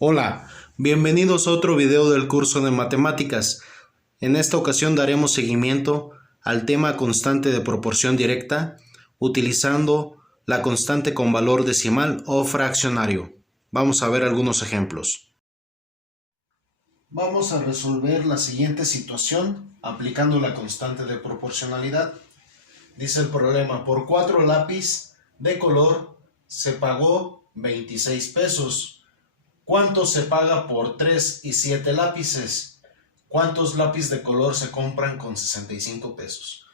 Hola, bienvenidos a otro video del curso de matemáticas. En esta ocasión daremos seguimiento al tema constante de proporción directa utilizando la constante con valor decimal o fraccionario. Vamos a ver algunos ejemplos. Vamos a resolver la siguiente situación aplicando la constante de proporcionalidad. Dice el problema: por 4 lápiz de color se pagó 26 pesos. ¿Cuánto se paga por 3 y 7 lápices? ¿Cuántos lápices de color se compran con 65 pesos?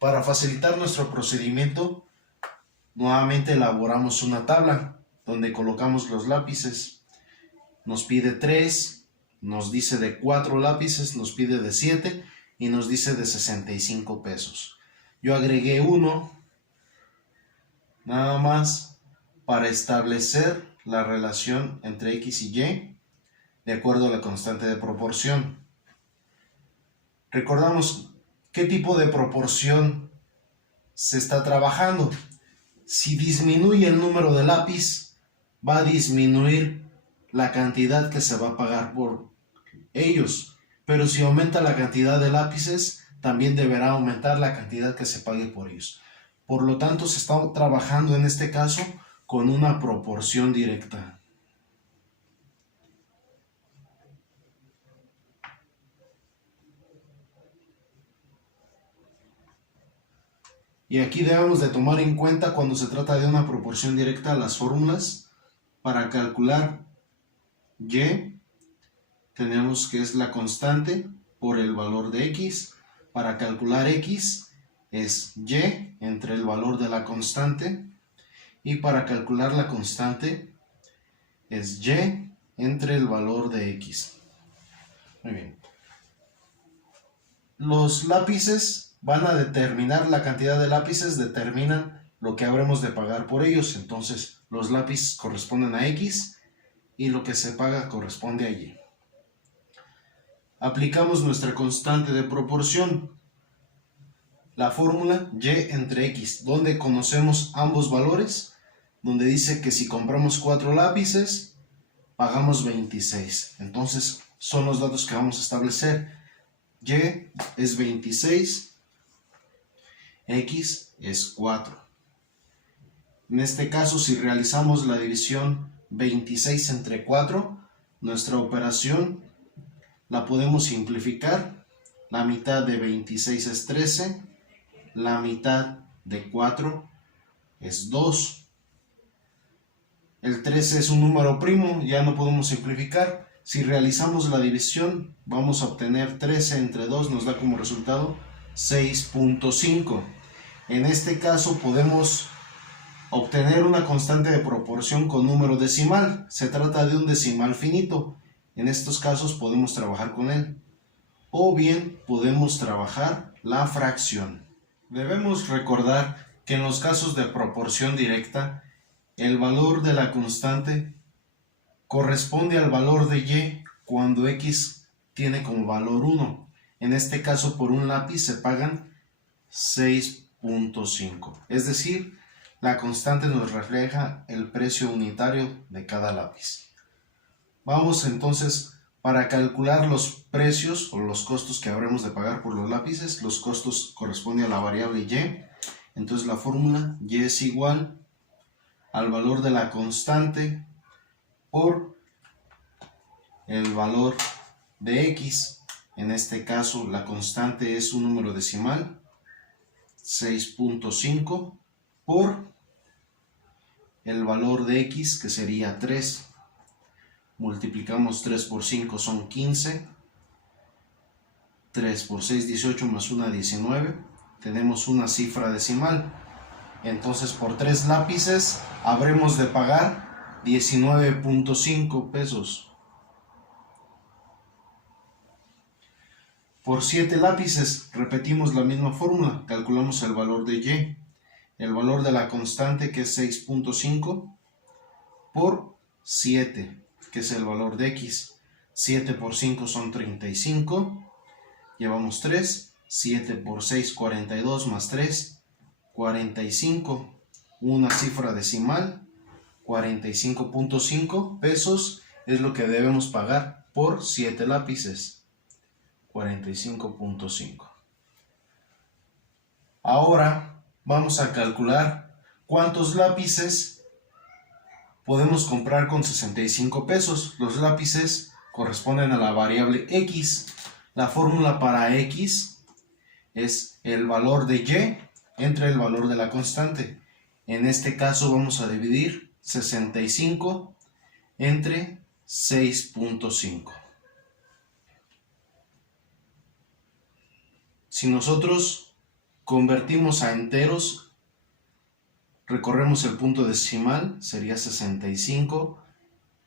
Para facilitar nuestro procedimiento, nuevamente elaboramos una tabla donde colocamos los lápices. Nos pide 3, nos dice de 4 lápices, nos pide de 7 y nos dice de 65 pesos. Yo agregué 1 nada más para establecer la relación entre X y Y de acuerdo a la constante de proporción. Recordamos qué tipo de proporción se está trabajando. Si disminuye el número de lápiz, va a disminuir la cantidad que se va a pagar por ellos. Pero si aumenta la cantidad de lápices, también deberá aumentar la cantidad que se pague por ellos. Por lo tanto, se está trabajando en este caso con una proporción directa. Y aquí debemos de tomar en cuenta, cuando se trata de una proporción directa, las fórmulas. Para calcular Y, tenemos que es la constante por el valor de X. Para calcular X es Y entre el valor de la constante. Y para calcular la constante es Y entre el valor de X. Muy bien. Los lápices van a determinar, la cantidad de lápices determinan lo que habremos de pagar por ellos. Entonces los lápices corresponden a X y lo que se paga corresponde a Y. Aplicamos nuestra constante de proporción, la fórmula Y entre X, donde conocemos ambos valores, donde dice que si compramos 4 lápices pagamos 26. Entonces son los datos que vamos a establecer. Y es 26, X es 4. En este caso, si realizamos la división 26 entre 4, nuestra operación la podemos simplificar. La mitad de 26 es 13, la mitad de 4 es 2. El 13 es un número primo, ya no podemos simplificar. Si realizamos la división, vamos a obtener 13 entre 2, nos da como resultado 6.5. En este caso podemos obtener una constante de proporción con número decimal. Se trata de un decimal finito. En estos casos podemos trabajar con él. O bien podemos trabajar la fracción. Debemos recordar que en los casos de proporción directa, el valor de la constante corresponde al valor de Y cuando X tiene como valor 1. En este caso, por un lápiz se pagan 6.5. Es decir, la constante nos refleja el precio unitario de cada lápiz. Vamos entonces, para calcular los precios o los costos que habremos de pagar por los lápices, los costos corresponden a la variable Y. Entonces la fórmula Y es igual al valor de la constante por el valor de X. En este caso la constante es un número decimal, 6.5, por el valor de X, que sería 3. Multiplicamos 3 por 5 son 15, 3 por 6 18 más 1 19, tenemos una cifra decimal. Entonces por 3 lápices habremos de pagar 19.5 pesos. Por 7 lápices repetimos la misma fórmula, calculamos el valor de Y, el valor de la constante, que es 6.5, por 7, que es el valor de X. 7 por 5 son 35, llevamos 3, 7 por 6 42 más 3, 45, una cifra decimal, 45.5 pesos es lo que debemos pagar por 7 lápices, 45.5. Ahora vamos a calcular cuántos lápices podemos comprar con 65 pesos. Los lápices corresponden a la variable X. La fórmula para X es el valor de Y entre el valor de la constante. En este caso vamos a dividir 65 entre 6.5. Si nosotros convertimos a enteros, recorremos el punto decimal, sería 65,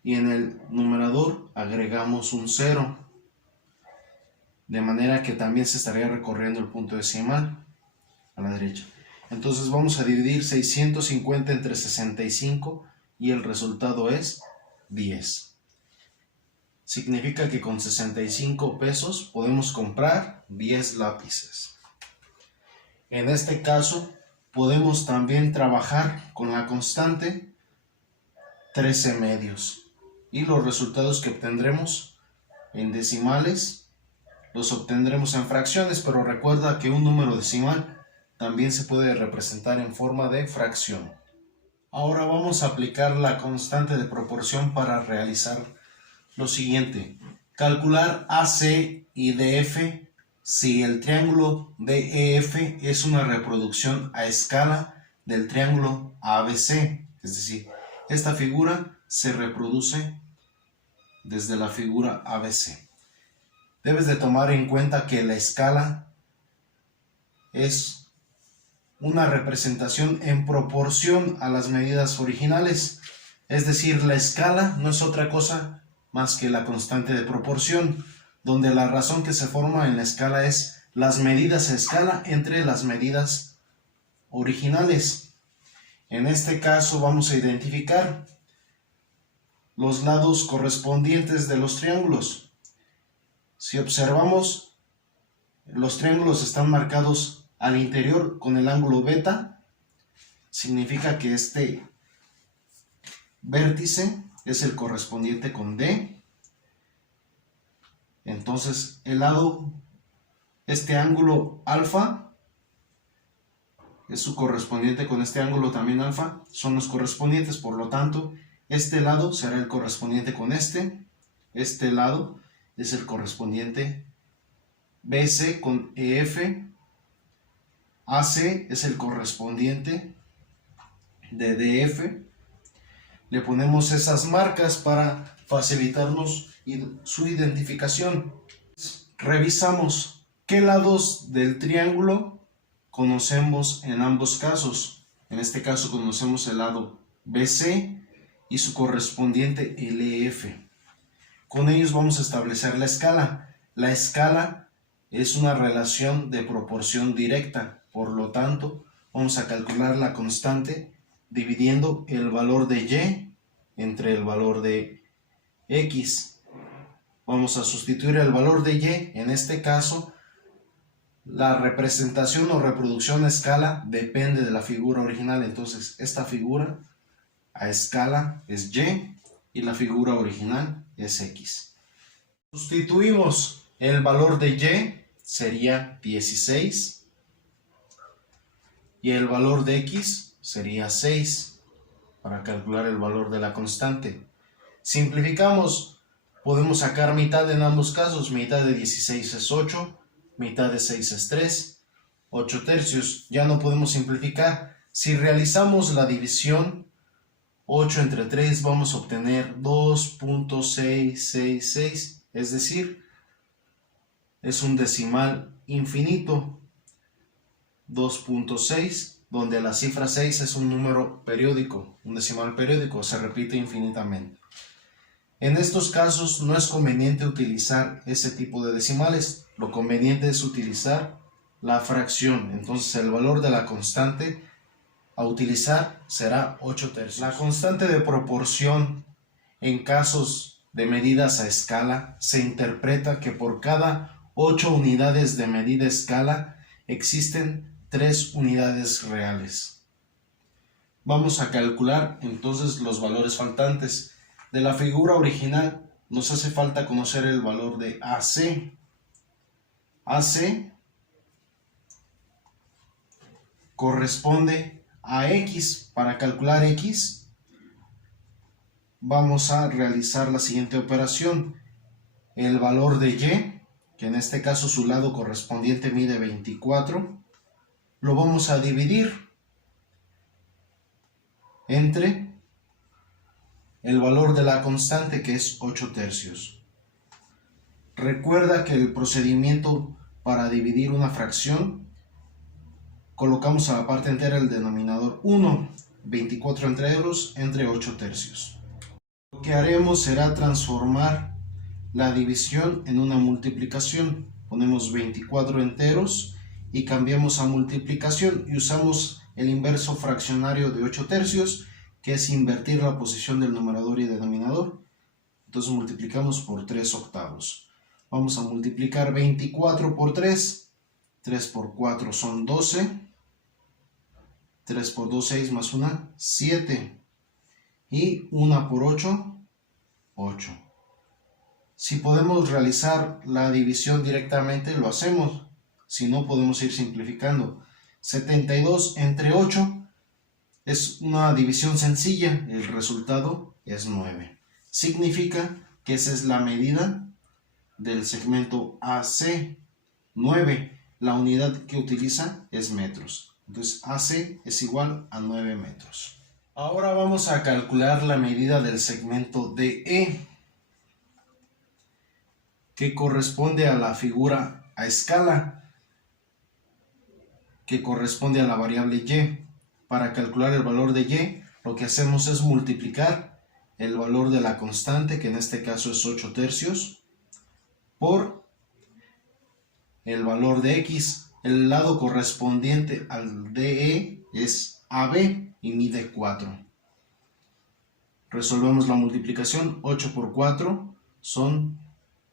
y en el numerador agregamos un 0, de manera que también se estaría recorriendo el punto decimal a la derecha. Entonces vamos a dividir 650 entre 65 y el resultado es 10. Significa que con 65 pesos podemos comprar 10 lápices. En este caso podemos también trabajar con la constante 13 medios y los resultados que obtendremos en decimales los obtendremos en fracciones, pero recuerda que un número decimal también se puede representar en forma de fracción. Ahora vamos a aplicar la constante de proporción para realizar lo siguiente: calcular AC y DF si el triángulo DEF es una reproducción a escala del triángulo ABC, es decir, esta figura se reproduce desde la figura ABC. Debes de tomar en cuenta que la escala es una representación en proporción a las medidas originales, es decir, la escala no es otra cosa más que la constante de proporción, donde la razón que se forma en la escala es las medidas a escala entre las medidas originales. En este caso vamos a identificar los lados correspondientes de los triángulos. Si observamos, los triángulos están marcados al interior con el ángulo beta, significa que este vértice es el correspondiente con D. Entonces este ángulo alfa es su correspondiente con este ángulo también alfa, son los correspondientes, por lo tanto este lado será el correspondiente con este lado es el correspondiente BC con EF, AC es el correspondiente de DF. Le ponemos esas marcas para facilitarnos su identificación. Revisamos qué lados del triángulo conocemos en ambos casos. En este caso conocemos el lado BC y su correspondiente LF. Con ellos vamos a establecer la escala. La escala es una relación de proporción directa, por lo tanto vamos a calcular la constante dividiendo el valor de Y entre el valor de X. Vamos a sustituir el valor de Y, en este caso la representación o reproducción a escala depende de la figura original, entonces esta figura a escala es Y y la figura original es X. Sustituimos el valor de Y, sería 16, y el valor de X sería 6 para calcular el valor de la constante. Simplificamos, podemos sacar mitad en ambos casos, mitad de 16 es 8, mitad de 6 es 3, 8 tercios, ya no podemos simplificar. Si realizamos la división 8 entre 3 vamos a obtener 2.666, es decir, es un decimal infinito, 2.6, donde la cifra 6 es un número periódico, un decimal periódico, se repite infinitamente. En estos casos no es conveniente utilizar ese tipo de decimales, lo conveniente es utilizar la fracción, entonces el valor de la constante a utilizar será 8 tercios. La constante de proporción en casos de medidas a escala se interpreta que por cada 8 unidades de medida a escala existen 3 unidades reales. Vamos a calcular entonces los valores faltantes. De la figura original nos hace falta conocer el valor de AC. AC corresponde a X. Para calcular X vamos a realizar la siguiente operación. El valor de Y, que en este caso su lado correspondiente mide 24, lo vamos a dividir entre el valor de la constante, que es 8 tercios. Recuerda que el procedimiento para dividir una fracción, colocamos a la parte entera el denominador 1, 24 enteros entre 8 tercios. Lo que haremos será transformar la división en una multiplicación. Ponemos 24 enteros y cambiamos a multiplicación y usamos el inverso fraccionario de 8 tercios, que es invertir la posición del numerador y denominador. Entonces multiplicamos por 3 octavos. Vamos a multiplicar 24 por 3. 3 por 4 son 12. 3 por 2, 6 más 1, 7. Y 1 por 8, 8. Si podemos realizar la división directamente, lo hacemos. Si no, podemos ir simplificando. 72 entre 8 es una división sencilla. El resultado es 9. Significa que esa es la medida del segmento AC. 9. La unidad que utiliza es metros. Entonces AC es igual a 9 metros. Ahora vamos a calcular la medida del segmento DE, que corresponde a la figura a escala, que corresponde a la variable Y. Para calcular el valor de Y, lo que hacemos es multiplicar el valor de la constante, que en este caso es 8 tercios, por el valor de X. El lado correspondiente al DE es AB y mide 4. Resolvemos la multiplicación. 8 por 4 son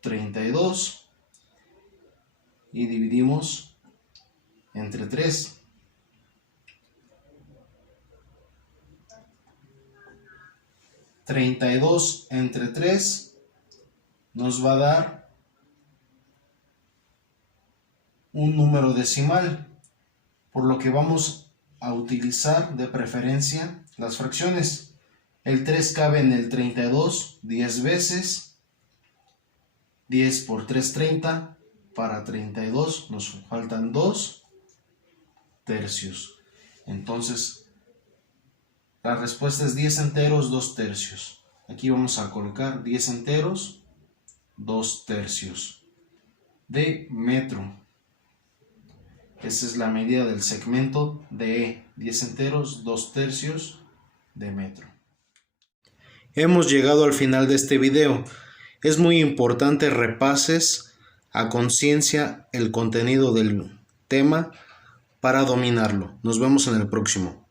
32 y dividimos entre 3. 32 entre 3 nos va a dar un número decimal, por lo que vamos a utilizar de preferencia las fracciones. El 3 cabe en el 32 10 veces. 10 por 3, 30. Para 32 nos faltan 2 tercios. Entonces, la respuesta es 10 enteros, 2 tercios. Aquí vamos a colocar 10 enteros, 2 tercios de metro. Esa es la medida del segmento DE, 10 enteros, 2 tercios de metro. Hemos llegado al final de este video. Es muy importante repases a conciencia el contenido del tema para dominarlo. Nos vemos en el próximo.